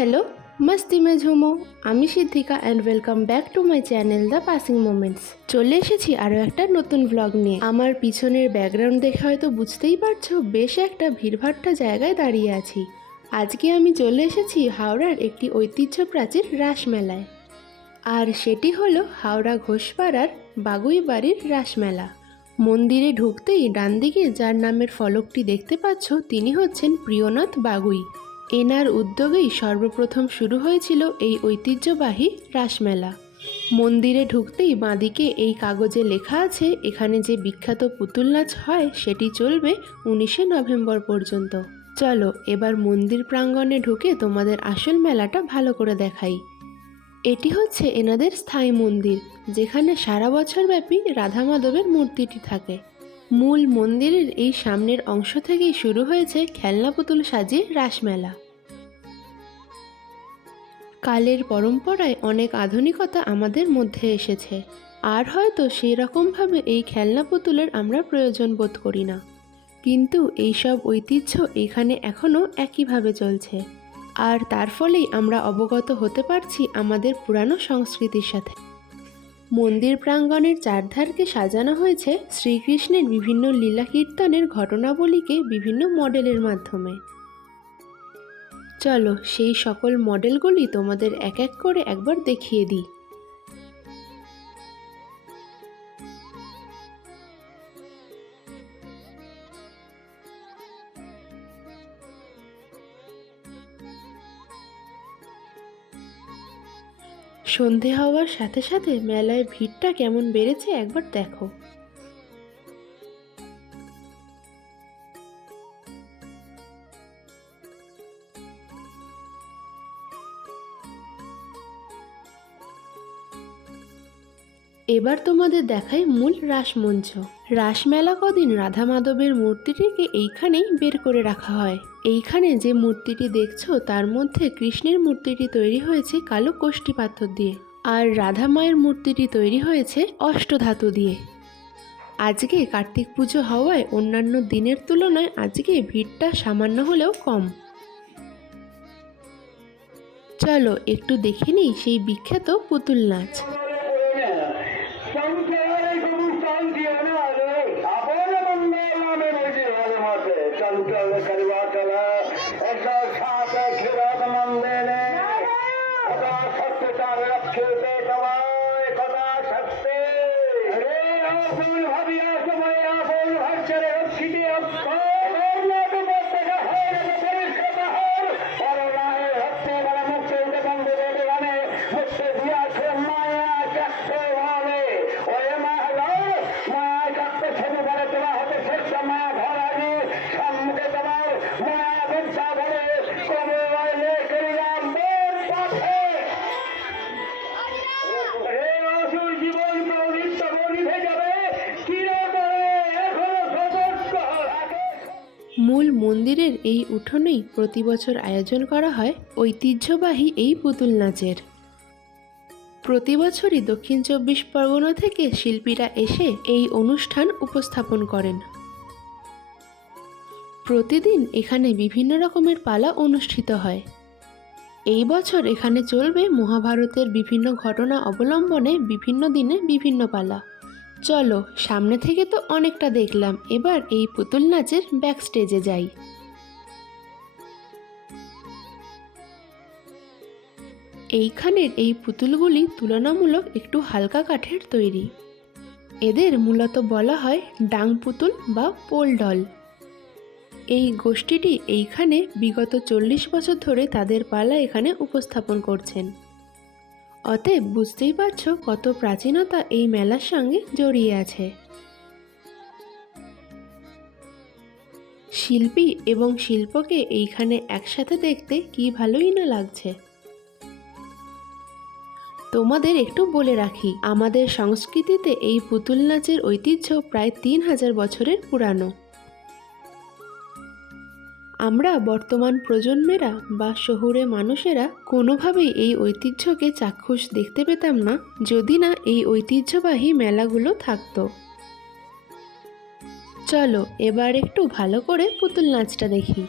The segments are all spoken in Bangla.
হ্যালো মাস্তি মে ঝুমো আমি Siddhika and welcome back to my channel the passing moments চলে এসেছি আরও একটা নতুন ব্লগ নিয়ে। আমার পিছনের ব্যাকগ্রাউন্ড দেখে হয়তো বুঝতেই পারছ, বেশ একটা ভিড়ভাট্টা জায়গায় দাঁড়িয়ে আছি। আজকে আমি চলে এসেছি হাওড়ার একটি ঐতিহ্য প্রাচীর রাসমেলায়। আর সেটি হলো হাওড়া ঘোষপাড়ার বাগুই বাড়ির রাসমেলা। মন্দিরে ঢুকতেই ডান দিকে যার নামের ফলকটি দেখতে পাচ্ছ, তিনি হচ্ছেন প্রিয়নাথ বাগুই। এনার উদ্যোগেই সর্বপ্রথম শুরু হয়েছিল এই ঐতিহ্যবাহী রাসমেলা। মন্দিরে ঢুকতেই বাঁদিকে এই কাগজে লেখা আছে, এখানে যে বিখ্যাত পুতুল নাচ হয়, সেটি চলবে উনিশে নভেম্বর পর্যন্ত। চলো, এবার মন্দির প্রাঙ্গণে ঢুকে তোমাদের আসল মেলাটা ভালো করে দেখাই। এটি হচ্ছে এনাদের স্থায়ী মন্দির, যেখানে সারা বছর ব্যাপী রাধা মাধবের মূর্তিটি থাকে। মূল মন্দিরের এই সামনের অংশ থেকেই শুরু হয়েছে খেলনা পুতুল সাজিয়ে রাসমেলা। কালের পরম্পরায় অনেক আধুনিকতা আমাদের মধ্যে এসেছে। আর হয়তো সেই রকমভাবে এই খেলনা পুতুলের আমরা প্রয়োজন বোধ করি না। কিন্তু এইসব ঐতিহ্য এখানে এখনও একইভাবে চলছে। আর তার ফলেই আমরা অবগত হতে পারছি আমাদের পুরানো সংস্কৃতির সাথে। মন্দির প্রাঙ্গণের চারধারকে সাজানো হয়েছে শ্রীকৃষ্ণের বিভিন্ন লীলা কীর্তনের ঘটনাবলীকে বিভিন্ন মডেলের মাধ্যমে। চলো সেই সকল মডেলগুলি তোমাদের এক এক করে একবার দেখিয়ে দিই। সন্ধে হওয়ার সাথে সাথে মেলায় ভিড়টা কেমন বেড়েছে একবার দেখো। এবার তোমাদের দেখাই মূল রাসমঞ্চ। রাসমেলা কদিন রাধা মাধবের মূর্তিটিকে এইখানেই বের করে রাখা হয়। এইখানে যে মূর্তিটি দেখছ, তার মধ্যে কৃষ্ণের মূর্তিটি তৈরি হয়েছে কালো কোষ্ঠী পাথর দিয়ে আর রাধা মায়ের মূর্তিটি তৈরি হয়েছে অষ্টধাতু দিয়ে। আজকে কার্তিক পুজো হওয়ায় অন্যান্য দিনের তুলনায় আজকে ভিড়টা সামান্য হলেও কম। চলো একটু দেখে নিই সেই বিখ্যাত পুতুল নাচ। মূল মন্দিরের এই উঠোনেই প্রতি বছর আয়োজন করা হয় ঐতিহ্যবাহী এই পুতুল নাচের। প্রতি বছরই দক্ষিণ চব্বিশ পরগনা থেকে শিল্পীরা এসে এই অনুষ্ঠান উপস্থাপন করেন। প্রতিদিন এখানে বিভিন্ন রকমের পালা অনুষ্ঠিত হয়। এই বছর এখানে চলবে মহাভারতের বিভিন্ন ঘটনা অবলম্বনে বিভিন্ন দিনে বিভিন্ন পালা। চলো, সামনে থেকে তো অনেকটা দেখলাম। এবার এই পুতুল নাচের ব্যাক স্টেজে যাই। এইখানের এই পুতুলগুলি তুলনামূলক একটু হালকা কাঠের তৈরি। এদের মূলত বলা হয় ডাং পুতুল বা পোল ডল। এই গোষ্ঠীটি এইখানে বিগত চল্লিশ বছর ধরে তাদের পালা এখানে উপস্থাপন করছেন। অতএব বুঝতেই পারছ কত প্রাচীনতা এই মেলার সঙ্গে জড়িয়ে আছে। শিল্পী এবং শিল্পকে এইখানে একসাথে দেখতে কি ভালোই না লাগছে। তোমাদের একটু বলে রাখি, আমাদের সংস্কৃতিতে এই পুতুল নাচের ঐতিহ্য প্রায় তিন হাজার বছরের পুরানো। আমরা বর্তমান প্রজন্মেরা বা শহুরে মানুষেরা কোনোভাবেই এই ঐতিহ্যকে চাক্ষুষ দেখতে পেতাম না, যদি না এই ঐতিহ্যবাহী মেলাগুলো থাকতো। চলো, এবার একটু ভালো করে পুতুল নাচটা দেখি।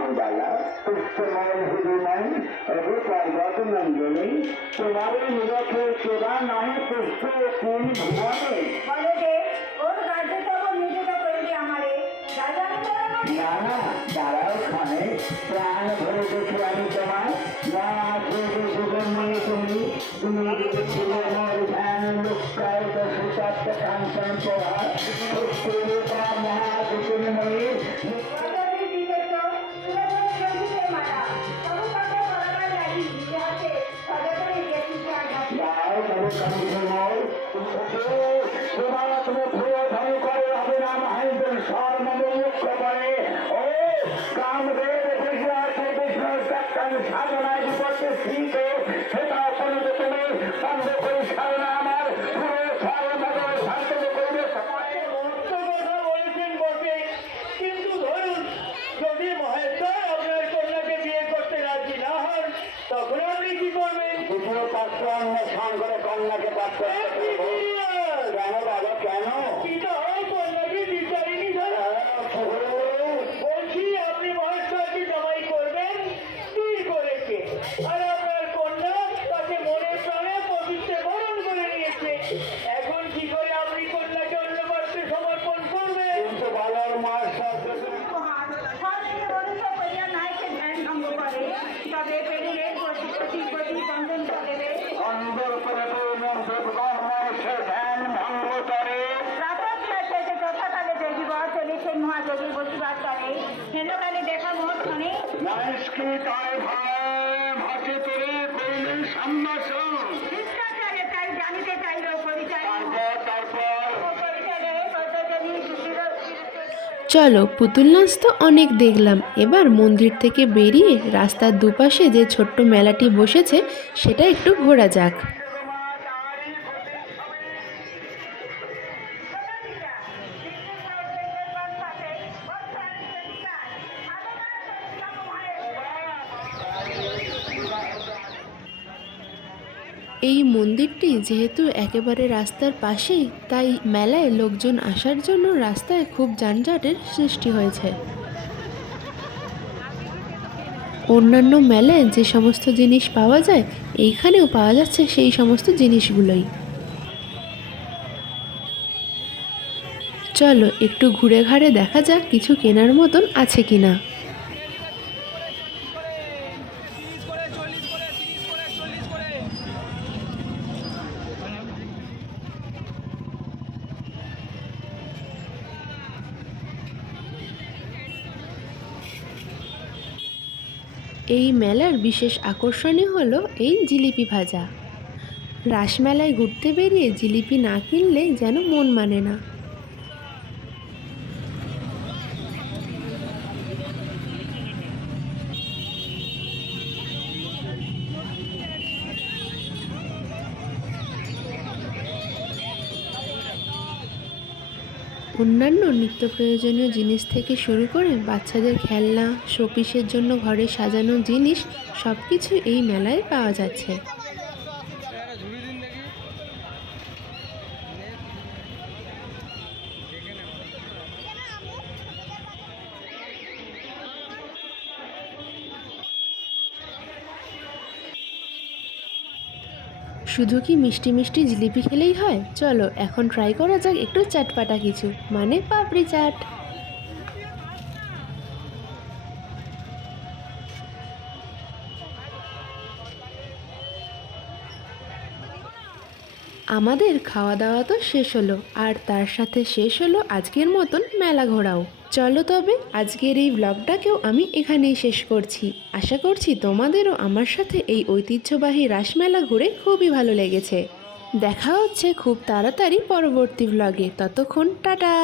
পুষ্প অঙ্গালা পুষ্পময় হৃদয় অভু পর্বত নন্দনী তোমার নিরক্ষে সেবা নামে পুষ্প কোন ভুবনে বলে যে ওর কার্য তব নিযুক্ত করবি আমারে। না না দাঁড়াও খানে প্রাণ ভরে দেখি আমি তোমার না তুমি। তুমি ধ্যান কাঞ্চন সাধনায় বিপত্তি স্থিত নমস্কৃতায় ভয় ভাসে তোরে কইলেন সম্ভাষণ শিষ্টাচারে তাই জানিতে চাইল পরিচয় তারপর তারপর চলো পুতুল নাচ তো অনেক দেখলাম। এবার মন্দির থেকে বেরিয়ে রাস্তার দুপাশে যে ছোট্ট মেলাটি বসেছে, সেটা একটু ঘোরা যাক। এই মন্দিরটি যেহেতু একেবারে রাস্তার পাশেই, তাই মেলায় লোকজন আসার জন্য রাস্তায় খুব যানজটের সৃষ্টি হয়েছে। অন্যান্য মেলায় যে সমস্ত জিনিস পাওয়া যায়, এইখানেও পাওয়া যাচ্ছে সেই সমস্ত জিনিসগুলোই। চলো, একটু ঘুরে ঘাড়ে দেখা যাক কিছু কেনার মতন আছে কিনা। এই মেলার বিশেষ আকর্ষণই হলো এই জিলিপি ভাজা। রাসমেলায় ঘুরতে বেরিয়ে জিলিপি না কিনলে যেন মন মানে না। অন্যান্য নিত্য প্রয়োজনীয় জিনিস থেকে শুরু করে বাচ্চাদের খেলনা, শোপিসের জন্য ঘরে সাজানো জিনিস সব কিছু এই মেলায় পাওয়া যাচ্ছে। শুধু কি মিষ্টি মিষ্টি জিলিপি খেলেই হয়? চলো, এখন ট্রাই করা যাক একটু চাটপাটা কিছু। মানে পাপড়ি চাট। আমাদের খাওয়া দাওয়া তো শেষ হলো, আর তার সাথে শেষ হলো আজকের মতন মেলা ঘোরাও। চলো তবে আজকের এই ব্লগটাকেও আমি এখানেই শেষ করছি। আশা করছি তোমাদেরও আমার সাথে এই ঐতিহ্যবাহী রাসমেলা ঘুরে খুবই ভালো লেগেছে। দেখা হচ্ছে খুব তাড়াতাড়ি পরবর্তী ব্লগে ততক্ষণ টাটা!